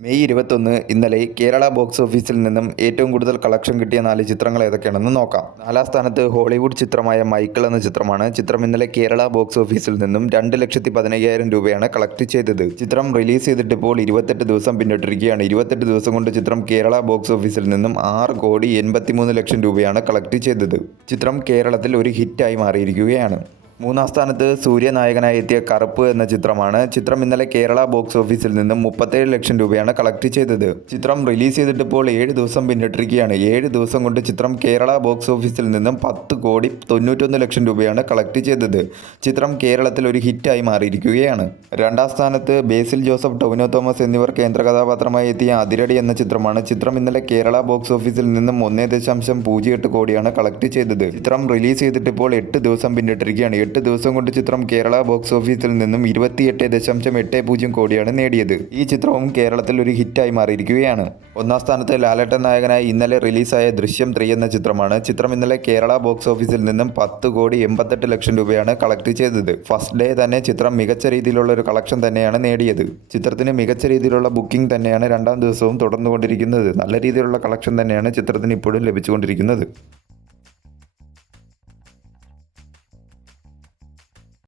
May 21 ഇന്നലെ Kerala box ഓഫീസിൽ നിന്നും ഏറ്റവും കൂടുതൽ കളക്ഷൻ കിട്ടിയ 4 ചിത്രങ്ങൾ ഏതൊക്കെയാണെന്ന് നോക്കാം. 4-ാം സ്ഥാനത്ത് ഹോളിവുഡ് ചിത്രമായ മൈക്കിൾ എന്ന ചിത്രമാണ്. ചിത്രം ഇന്നലെ കേരള ബോക്സ് ഓഫീസിൽ നിന്നും 2,15,000 രൂപയാണ് കളക്ട് ചെയ്തത്. ചിത്രം റിലീസ് ചെയ്തിട്ട് ഇപ്പോൾ 28 ദിവസം പിന്നിട്ടിരിക്കുകയാണ്. 28 ദിവസം കൊണ്ട് ചിത്രം കേരള ബോക്സ് ഓഫീസിൽ നിന്നും 6,83,00,000 രൂപയാണ് കളക്ട് ചെയ്തത്. ചിത്രം കേരളത്തിൽ ഒരു ഹിറ്റായി മാറിയിരിക്കുകയാണ്. 3-ാം സ്ഥാനത്ത് സൂര്യനായകനായി എത്തിയ കറുപ്പ് എന്ന ചിത്രമാണ്. ചിത്രം ഇന്നലെ കേരള ബോക്സ് ഓഫീസിൽ നിന്നും 37 ലക്ഷം രൂപയാണ് കളക്ട് ചെയ്തത്. ചിത്രം റിലീസ് ചെയ്തിട്ട് ഇപ്പോൾ 7 ദിവസം പിന്നിട്ടിരിക്കുകയാണ്. 7 ദിവസം കൊണ്ട് ചിത്രം കേരള ബോക്സ് ഓഫീസിൽ നിന്നും 10,91,00,000 രൂപയാണ് കളക്ട് ചെയ്തത്. ചിത്രം കേരളത്തിൽ ഒരു ഹിറ്റായി മാറിയിരിക്കുകയാണ്. 2-ാം സ്ഥാനത്ത് ബേസിൽ ജോസഫ്, ടൊവിനോ തോമസ് എന്നിവർ കേന്ദ്ര കഥാപാത്രമായി എത്തിയ അതിരടി എന്ന ചിത്രമാണ്. ചിത്രം ഇന്നലെ കേരള ബോക്സ് ഓഫീസിൽ നിന്നും 1.08 കോടിയാണ് കളക്ട് ചെയ്തത്. ചിത്രം റിലീസ് ചെയ്തിട്ട് ഇപ്പോൾ 8 ദിവസം പിന്നിട്ടിരിക്കുകയാണ്. 8 ദിവസം കൊണ്ട് ചിത്രം കേരള ബോക്സ് ഓഫീസിൽ നിന്നും 28.80 കോടിയാണ് നേടിയത്. ഈ ചിത്രവും കേരളത്തിൽ ഒരു ഹിറ്റായി മാറിയിരിക്കുകയാണ്. 1-ാം സ്ഥാനത്ത് ലാലേട്ടൻ നായകനായി ഇന്നലെ റിലീസായ ദൃശ്യം 3 എന്ന ചിത്രമാണ്. ചിത്രം ഇന്നലെ കേരള ബോക്സ് ഓഫീസിൽ നിന്നും 10,88,00,000 രൂപയാണ് കളക്ട് ചെയ്തത്. ഫസ്റ്റ് ഡേ തന്നെ ചിത്രം മികച്ച രീതിയിലുള്ള ഒരു കളക്ഷൻ തന്നെയാണ് നേടിയത്. ചിത്രത്തിന് മികച്ച രീതിയിലുള്ള ബുക്കിംഗ് തന്നെയാണ് 2-ാം ദിവസവും തുടർന്നുകൊണ്ടിരിക്കുന്നത്. നല്ല രീതിയിലുള്ള കളക്ഷൻ തന്നെയാണ് ചിത്രത്തിന് ഇപ്പോഴും ലഭിച്ചുകൊണ്ടിരിക്കുന്നത്.